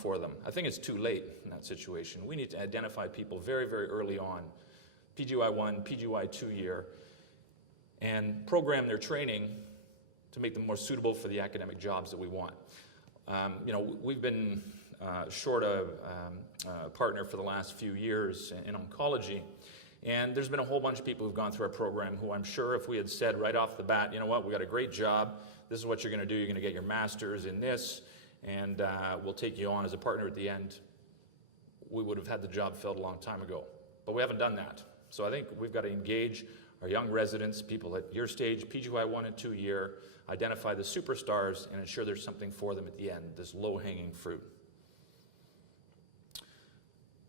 for them. I think it's too late in that situation. We need to identify people very, very early on, PGY1, PGY2 year, and program their training to make them more suitable for the academic jobs that we want. We've been short a partner for the last few years in oncology, and there's been a whole bunch of people who've gone through our program who I'm sure if we had said right off the bat, you know what, we got a great job, this is what you're going to do, you're going to get your master's in this, and we'll take you on as a partner at the end, we would have had the job filled a long time ago. But we haven't done that. So I think we've got to engage our young residents, people at your stage, PGY 1 and 2 year, identify the superstars and ensure there's something for them at the end, this low-hanging fruit.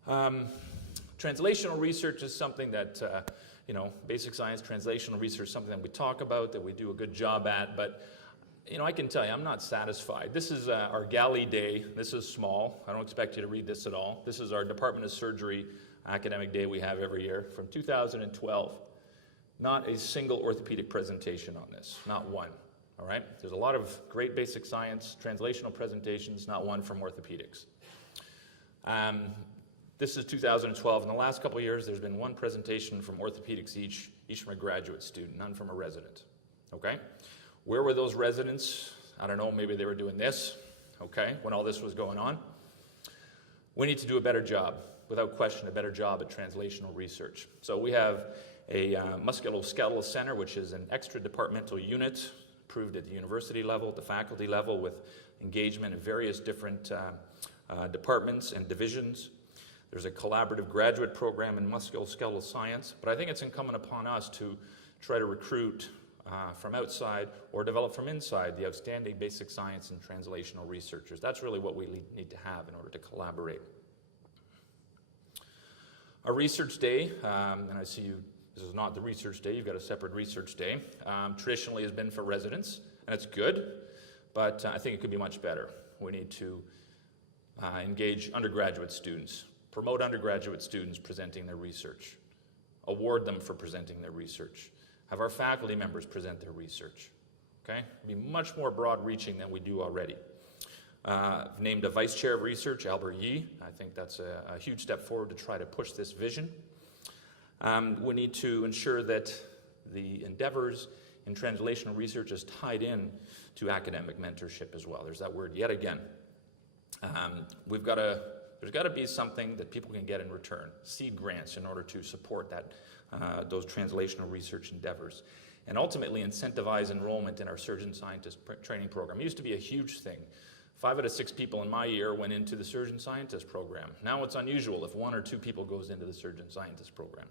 Translational research is something that, basic science, translational research is something that we talk about, that we do a good job at, but I can tell you, I'm not satisfied. This is our galley day. This is small. I don't expect you to read this at all. This is our Department of Surgery academic day we have every year from 2012. Not a single orthopedic presentation on this, not one, all right? There's a lot of great basic science, translational presentations, not one from orthopedics. This is 2012. In the last couple of years, there's been one presentation from orthopedics each from a graduate student, none from a resident, okay? Where were those residents? I don't know, maybe they were doing this, okay, when all this was going on. We need to do a better job, without question, a better job at translational research. So we have a musculoskeletal center, which is an extra departmental unit, approved at the university level, at the faculty level, with engagement in various different departments and divisions. There's a collaborative graduate program in musculoskeletal science, but I think it's incumbent upon us to try to recruit from outside or develop from inside the outstanding basic science and translational researchers. That's really what we need to have in order to collaborate. Our research day, and I see you, this is not the research day, you've got a separate research day, traditionally has been for residents, and it's good, but I think it could be much better. We need to engage undergraduate students, promote undergraduate students presenting their research, award them for presenting their research, have our faculty members present their research, okay? Be much more broad-reaching than we do already. I've named a vice chair of research, Albert Yee. I think that's a huge step forward to try to push this vision. We need to ensure that the endeavors in translational research is tied in to academic mentorship as well. There's that word yet again. There's got to be something that people can get in return, seed grants in order to support that, those translational research endeavors, and ultimately incentivize enrollment in our surgeon scientist training program. It used to be a huge thing. 5 out of 6 people in my year went into the surgeon scientist program. Now it's unusual if 1 or 2 people goes into the surgeon scientist program.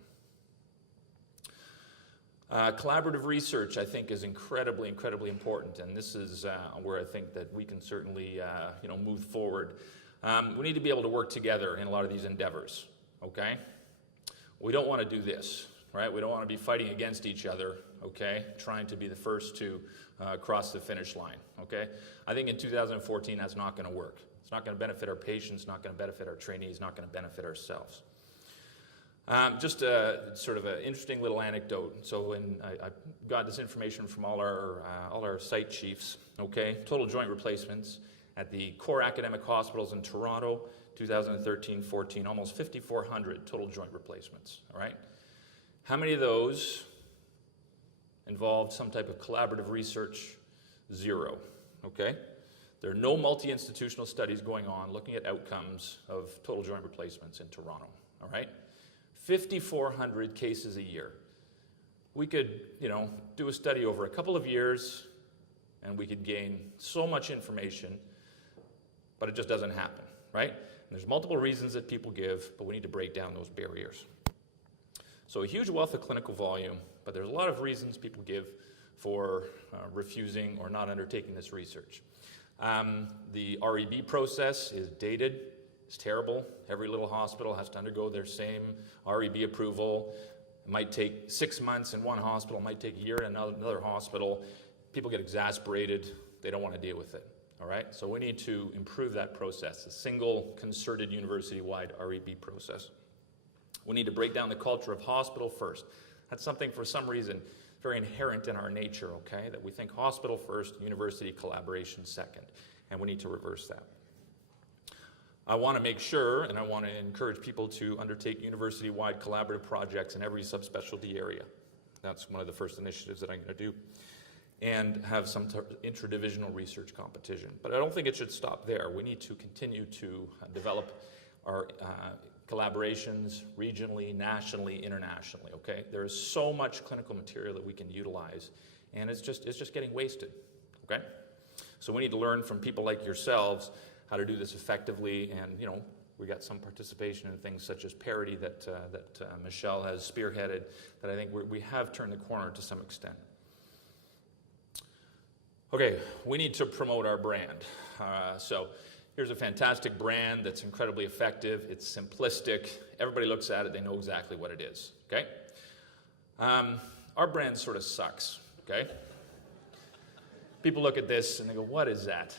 Collaborative research, I think, is incredibly, incredibly important, and this is where I think that we can certainly, move forward. We need to be able to work together in a lot of these endeavors, okay? We don't want to do this, right? We don't want to be fighting against each other, okay? Trying to be the first to cross the finish line, okay? I think in 2014 that's not going to work. It's not going to benefit our patients, not going to benefit our trainees, not going to benefit ourselves. Just a sort of an interesting little anecdote. So I got this information from all our site chiefs, okay? Total joint replacements at the core academic hospitals in Toronto, 2013-14, almost 5,400 total joint replacements, all right? How many of those involved some type of collaborative research? 0, okay? There are no multi-institutional studies going on looking at outcomes of total joint replacements in Toronto, all right? 5,400 cases a year. We could, do a study over a couple of years and we could gain so much information, but it just doesn't happen, right? And there's multiple reasons that people give, but we need to break down those barriers. So a huge wealth of clinical volume, but there's a lot of reasons people give for refusing or not undertaking this research. The REB process is dated. It's terrible. Every little hospital has to undergo their same REB approval. It might take 6 months in one hospital. It might take a year in another hospital. People get exasperated. They don't want to deal with it. All right? So we need to improve that process, a single concerted university-wide REB process. We need to break down the culture of hospital first. That's something, for some reason, very inherent in our nature, okay? That we think hospital first, university collaboration second. And we need to reverse that. I want to make sure, and I want to encourage people to undertake university-wide collaborative projects in every subspecialty area. That's one of the first initiatives that I'm going to do. And have some interdivisional research competition. But I don't think it should stop there. We need to continue to develop our collaborations regionally, nationally, internationally, okay? There is so much clinical material that we can utilize, and it's just getting wasted, okay? So we need to learn from people like yourselves how to do this effectively, and we got some participation in things such as parity that Michelle has spearheaded, that I think we have turned the corner to some extent. Okay, we need to promote our brand. So here's a fantastic brand that's incredibly effective. It's simplistic. Everybody looks at it, they know exactly what it is, okay? Our brand sort of sucks, okay? People look at this and they go, what is that?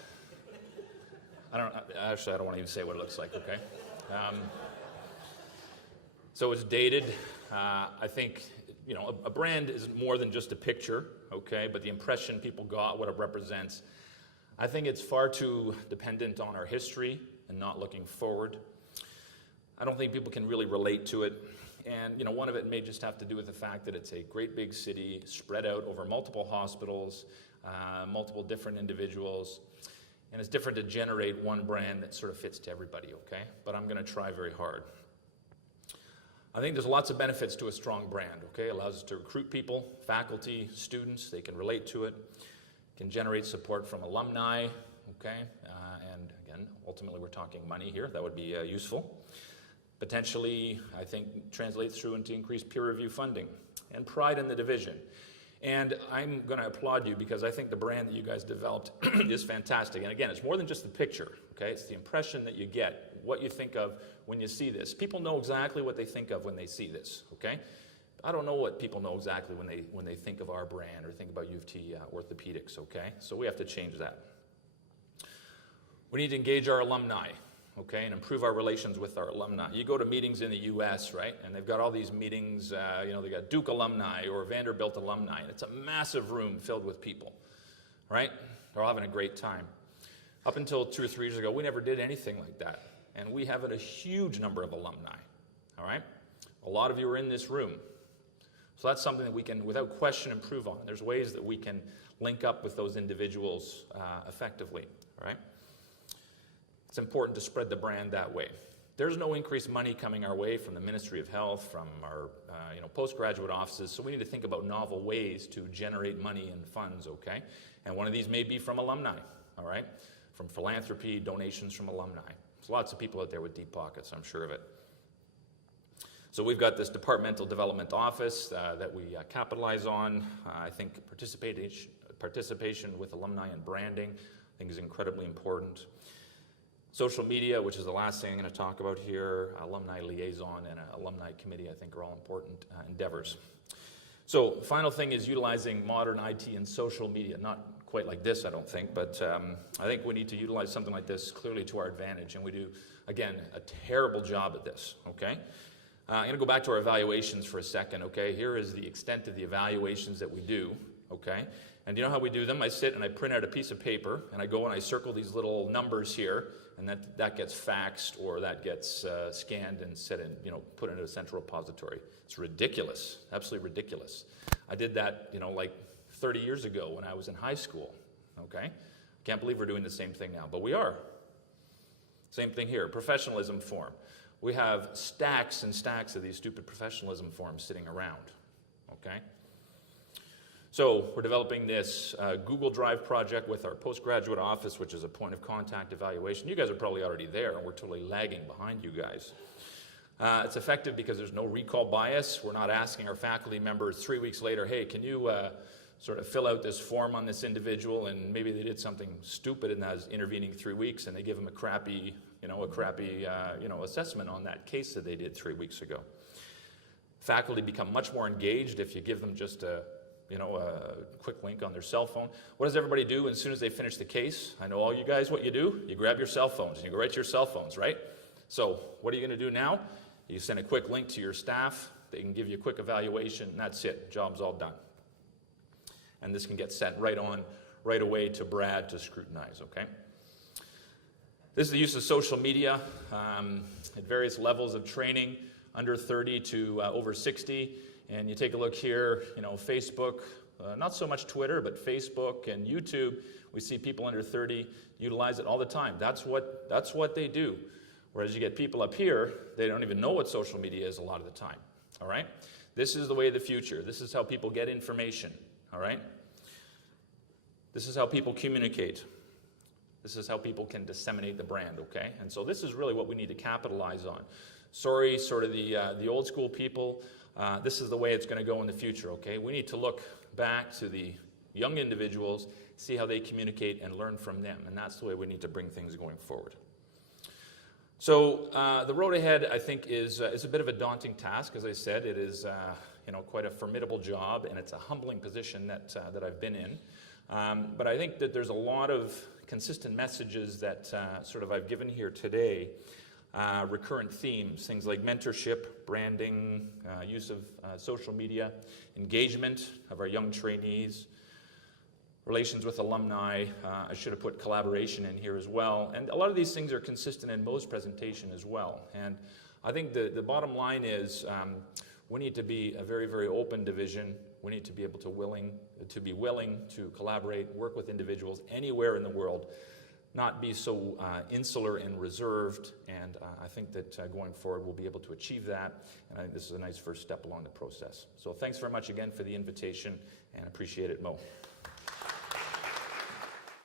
I don't want to even say what it looks like, okay? So it's dated. I think, a brand is more than just a picture, okay? But the impression people got, what it represents, I think it's far too dependent on our history and not looking forward. I don't think people can really relate to it. And, one of it may just have to do with the fact that it's a great big city spread out over multiple hospitals, multiple different individuals. And it's different to generate one brand that sort of fits to everybody, okay? But I'm going to try very hard. I think there's lots of benefits to a strong brand, okay? It allows us to recruit people, faculty, students. They can relate to it. Can generate support from alumni, okay? And again, ultimately we're talking money here. That would be useful. Potentially, I think, translates through into increased peer review funding and pride in the division. And I'm going to applaud you because I think the brand that you guys developed is fantastic. And again, it's more than just the picture, okay? It's the impression that you get, what you think of when you see this. People know exactly what they think of when they see this, okay? I don't know what people know exactly when they think of our brand or think about U of T Orthopaedics, okay? So we have to change that. We need to engage our alumni, okay, and improve our relations with our alumni. You go to meetings in the U.S., right, and they've got all these meetings, they got Duke alumni or Vanderbilt alumni, and it's a massive room filled with people, right? They're all having a great time. Up until 2 or 3 years ago, we never did anything like that, and we have a huge number of alumni, all right? A lot of you are in this room. So that's something that we can, without question, improve on. There's ways that we can link up with those individuals effectively, all right? It's important to spread the brand that way. There's no increased money coming our way from the Ministry of Health, from our postgraduate offices, so we need to think about novel ways to generate money and funds, okay? And one of these may be from alumni, all right? From philanthropy, donations from alumni. There's lots of people out there with deep pockets, I'm sure of it. So we've got this departmental development office that we capitalize on. I think participation with alumni and branding, I think, is incredibly important. Social media, which is the last thing I'm going to talk about here, alumni liaison and alumni committee, I think, are all important endeavors. So final thing is utilizing modern IT and social media. Not quite like this, I don't think, but I think we need to utilize something like this clearly to our advantage, and we do, again, a terrible job at this, okay? I'm going to go back to our evaluations for a second, okay? Here is the extent of the evaluations that we do, okay? And you know how we do them? I sit and I print out a piece of paper, and I go and I circle these little numbers here, and that gets faxed or that gets scanned and set in, put into a central repository. It's ridiculous, absolutely ridiculous. I did that, like 30 years ago when I was in high school, okay? Can't believe we're doing the same thing now, but we are. Same thing here, professionalism form. We have stacks and stacks of these stupid professionalism forms sitting around, okay? So we're developing this Google Drive project with our postgraduate office, which is a point of contact evaluation. You guys are probably already there, and we're totally lagging behind you guys. It's effective because there's no recall bias. We're not asking our faculty members 3 weeks later, hey, can you sort of fill out this form on this individual, and maybe they did something stupid in those intervening 3 weeks, and they give them a crappy assessment on that case that they did 3 weeks ago. Faculty become much more engaged if you give them just a quick link on their cell phone. What does everybody do as soon as they finish the case? I know all you guys what you do. You grab your cell phones and you go right to your cell phones, right? So what are you going to do now? You send a quick link to your staff. They can give you a quick evaluation, and that's it. Job's all done. And this can get sent right away to Brad to scrutinize, okay? This is the use of social media at various levels of training, under 30 to over 60. And you take a look here, Facebook, not so much Twitter, but Facebook and YouTube. We see people under 30 utilize it all the time. That's what they do. Whereas you get people up here, they don't even know what social media is a lot of the time. All right? This is the way of the future. This is how people get information. All right? This is how people communicate. This is how people can disseminate the brand, okay? And so this is really what we need to capitalize on. Sorry, sort of the old school people, this is the way it's going to go in the future, okay? We need to look back to the young individuals, see how they communicate, and learn from them. And that's the way we need to bring things going forward. So the road ahead, I think, is a bit of a daunting task. As I said, it is quite a formidable job, and it's a humbling position that I've been in. But I think that there's a lot of consistent messages that sort of I've given here today, recurrent themes, things like mentorship, branding, use of social media, engagement of our young trainees, relations with alumni. I should have put collaboration in here as well. And a lot of these things are consistent in Mo's presentation as well. And I think the bottom line is we need to be a very, very open division. We need to be able to be willing to collaborate, work with individuals anywhere in the world, not be so insular and reserved. And I think that going forward we'll be able to achieve that. And I think this is a nice first step along the process. So thanks very much again for the invitation, and appreciate it, Mo.